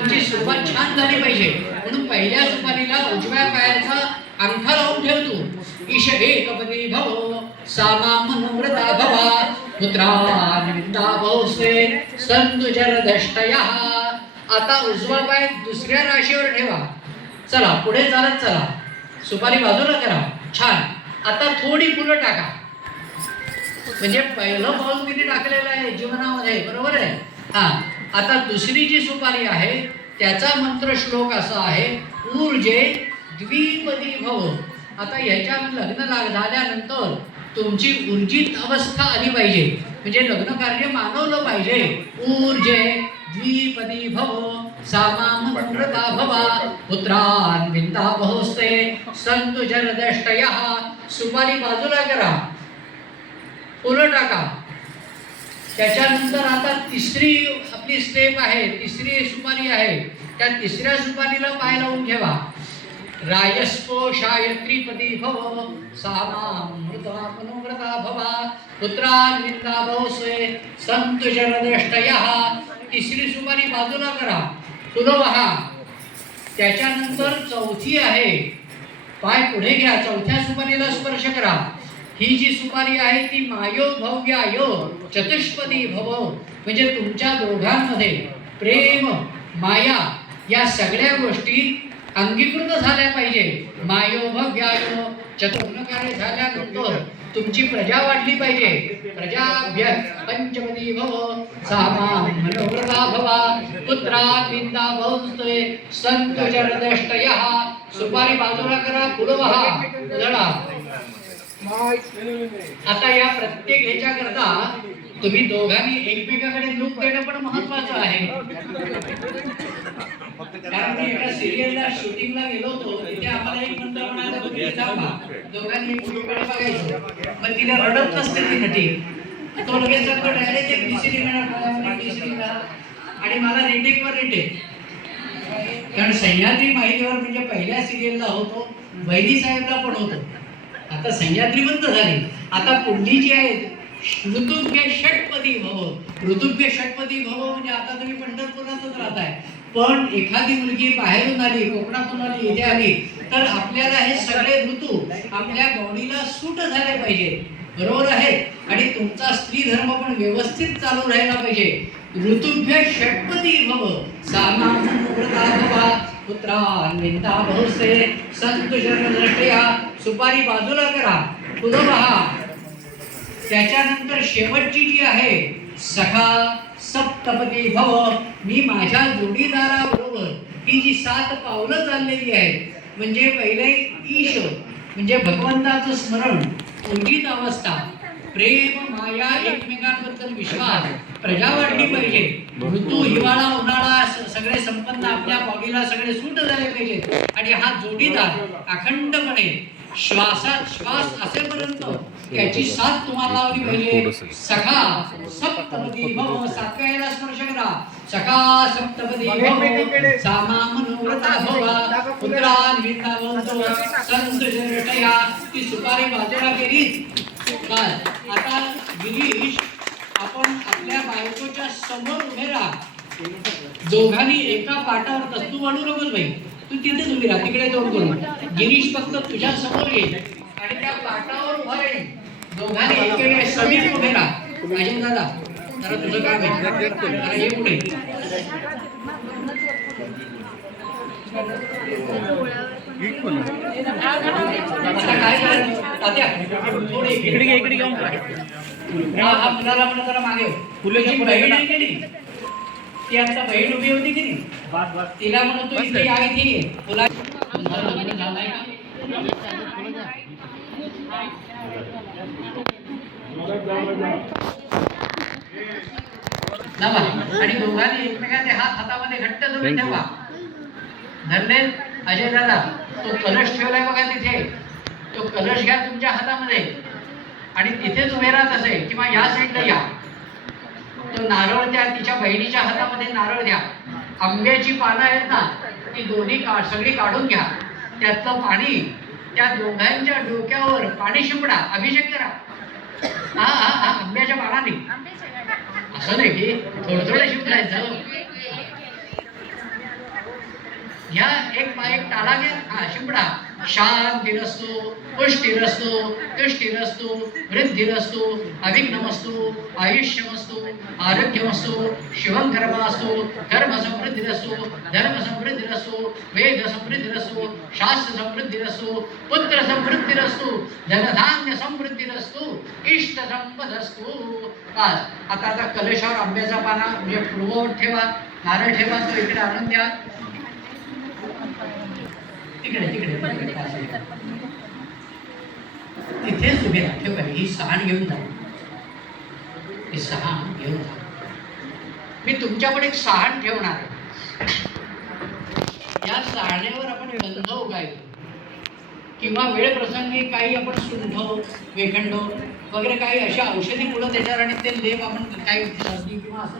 तुमची सुरुवात छान झाली पाहिजे म्हणून पहिल्या सुपारीला उजव्या पायाचा अंगठा लावून ठेवतो. ईश एकपदी भव सामा मनोव्रता भवा पुत्रान विद्या भवसे संतु जरदष्टया. आता उजवा पाय दुसऱ्या राशीवर ठेवा. चला पुढे चालत चला. सुपारी बाजूला करा. छान. आता थोडी फुलं टाका. म्हणजे पहिलं पाऊल किती टाकलेलं आहे जीवनामध्ये, बरोबर आहे. हा, आता दुसरी जी सुपारी आहे त्याचा मंत्र श्लोक असा आहे, ऊर्जे द्विपदी भव. आता ह्याच्या लग्न झाल्यानंतर तुमची ऊर्जित अवस्था आली पाहिजे, म्हणजे लग्न कार्य मानवलं पाहिजे. ऊर्जे द्विपदी भव सामामृता भवा पुत्रान विद्या बहुस्ते संतु जरदष्टयः. सुपारी बाजूला करा. फुलं टाका. त्याच्यानंतर आता तिसरी आपली स्टेप आहे, तिसरी सुपारी आहे. त्या तिसऱ्या सुपारीला पाय लावून ठेवा. रायस्पो शायत्रीपदी भव सामामृता मनोव्रता भवा पुत्रान विद्या बहुस्ते संतु जरदष्टयः. तिसरी सुपारी बाजूला करा. फुलं वाहा. त्याच्यानंतर चौथी आहे, पाय पुढे घ्या. चौथ्या सुपारीला स्पर्श करा. ही जी सुपारी आहे ती मायो भव्यायो चतुष्पदी भव, म्हणजे तुमच्या दोघांमध्ये प्रेम माया या सगळ्या गोष्टी अंगीकृत झाल्या पाहिजे. मायो भव्यायो चतुर्नकारे झाल्यानंतर तुमची प्रजा वाढली पाहिजे. प्रजाभ्य पंचपदी भव सामा मनोव्रता भवा पुत्रान विद्या बहुस्ते संतु जरदष्टयः. सुपारी बाजूला करा. फुलं वाहा. जळा. आता या प्रत्येक ह्याच्या करता तुम्ही दोघांनी एकमेकाकडे लूक देणं पण महत्वाचं आहे. कारण मी एका सिरियलला शूटिंगला गेलो होतो, तिथे आम्हाला एक मंत्र म्हणाला, तुम्ही थांबा, दोघांनी एकमेकाकडे बघायचं. पण तिला रडत नसते ती नटी. तो लगेच सांगतो डायरेक्ट एक तिसरी मिळा आणि मला रेटेकवर रेटेक. कारण सह्याद्री माहितीवर म्हणजे पहिल्या सिरियलला होतो, वैदी साहेबला पण होतो. आता सह्याद्री बंद झाली. आता पुढली जी आहे ऋतुभ्य षटपदी भव. ऋतुभ्य षटपदी भव म्हणजे आता तुम्ही पंढरपुरातच राहताय, पण एखादी मुलगी बाहेरून आली, कोकणातून आली, इथे आली, तर आपल्याला हे सगळे ऋतू आपल्या बॉडीला सूट झाले पाहिजे, बरोबर आहे. आणि तुमचा स्त्री धर्म पण व्यवस्थित चालू राहिला पाहिजे. ऋतुभ्य षटपदी भव सामामृता भवा पुत्रान विद्या बहुस्ते संतु जरदष्टयः. सुपारी बाजूला करा. फुलं वाहा. त्याच्यानंतर शेवटची जी आहे सखा सप्तपदी भव. मी माझ्या जोडीदाराबरोबर ही जी 7 पावलं चाललेली आहेत, म्हणजे पहिले ईश म्हणजे भगवंताचं स्मरण, ऊर्जित अवस्था, प्रेम माया एकमेकांबद्दल विश्वास, प्रजा वाढली पाहिजे. ऋतू हिवाळा उन्हाळा सगळे संपन्न आपल्या बॉडीला सगळे सूट झाले पाहिजे. आणि हा जोडीदार अखंडपणे श्वासात श्वास असेपर्यंत त्याची साथ तुम्हाला लावली पाहिजे. सखा सप्तपदी भव. 7व्या याला स्पर्श करा. सखा सप्तपदी भव सामा मनोव्रता भवा पुत्रान विद्या बहुस्ते संतु जरदष्टयः. ती सुपारी बाजूला केली. आता गिरीश, आपण आपल्या बायकोच्या समोर उभे राहा. दोघांनी एका पाटावर. तू वाढू नकोस भाई, तू तिथेच उभी राहा, तिकडे जाऊन करू. गिरीश फक्त तुझ्या समोर येईल आणि त्या पाटावर उभा राहील. दोघांनी एकेवेळी समीप उभे राहा. अजय दादा, जरा तुझं काम आहे, जरा ये पुढे. आता काय करायचं तात्या, थोडी इकडे घेऊन हा मुलाला म्हणा जरा मागे. फुलेची बहीण आहे की नाही, ती आता बहीण उभी होती की नाही, तिला म्हणतो इथे या, इथे ये. तुला झालाय का? आणि दोघांनी एकमेकांचे हात हातामध्ये घट्ट धरून ठेवा. धरले. अजय दादा, तो कलश ठेवलाय बघा तिथे, तो कलश घ्या तुमच्या हातामध्ये आणि तिथेच उभे राहत असेल किंवा या साईडला या. तो नारळ द्या, तिच्या बहिणीच्या हातामध्ये नारळ द्या. आंब्याची पानं आहेत ना, ती दोन्ही सगळी काढून घ्या. त्यातलं पाणी त्या दोघांच्या डोक्यावर पाणी शिंपडा, अभिषेक करा. हा हा हा, आंब्याच्या पानाने. असं नाही की थोडं थोडं शिंपडायचं. ह्या एक पाय एक टाळा घ्या, हा शिंपडा. शांतिरस्तु, पुष्टिरस्तु, तुष्टिरस्तु, वृद्धिरस्तु, अविघ्नमस्तु, आयुष्यमस्तु, आरोग्यमस्तु, शिवं कर्मास्तु, कर्म समृद्धिरस्तु, धर्म समृद्धिरस्तु, वेद समृद्धिरस्तु, शास्त्र समृद्धिरस्तु, पुत्र समृद्धिरस्तु, धनधान्य समृद्धिरस्तु, इष्ट संपदस्तु. बस आता कलशावर आंब्याचा पाना म्हणजे पूर्ववत ठेवा, नारळ ठेवा, तो इकडे आणून द्या. तिकडे तिथेच उभे राहा. ठेव ही सहाण घेऊन जा, ही सहाण घेऊन जा. मी तुमच्याकडे एक सहाण ठेवणार आहे. या सहाणेवर आपण गंध उगायचो किंवा वेळ प्रसंगी काही आपण सुंठ, वेखंड वगैरे काही अशा औषधी मुलं त्याच्यावर आणि ते लेप आपण काही सर्दी किंवा असं